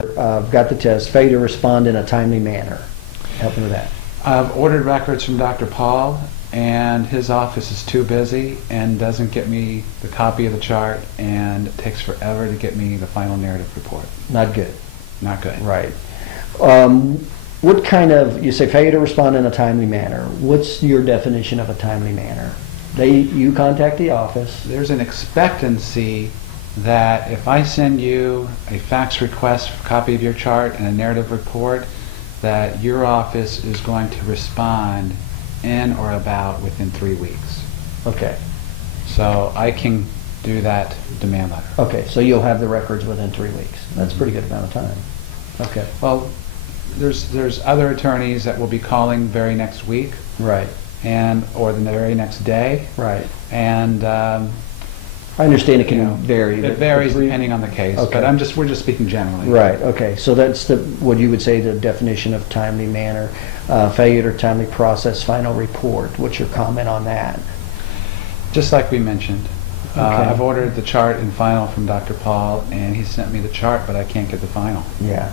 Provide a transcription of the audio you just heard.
got the test, failure to respond in a timely manner. Help me with that. I've ordered records from Dr. Paul, and his office is too busy and doesn't get me the copy of the chart, and it takes forever to get me the final narrative report. Not good. Not good. Right. What kind of, you say failure to respond in a timely manner. What's your definition of a timely manner? You contact the office. There's an expectancy that if I send you a fax request for a copy of your chart and a narrative report, that your office is going to respond in or about within 3 weeks. Okay. So I can do that demand letter. Okay, so you'll have the records within 3 weeks. That's a pretty good amount of time. Okay. Well, there's other attorneys that will be calling very next week, Right. or the very next day, Right. and I understand it you can know, vary. It varies depending on the case, Okay. but we're just speaking generally. Right, okay. So that's what you would say the definition of timely manner, failure to timely process final report. What's your comment on that? Just like we mentioned, Okay. I've ordered the chart and final from Dr. Paul, and he sent me the chart, but I can't get the final. Yeah.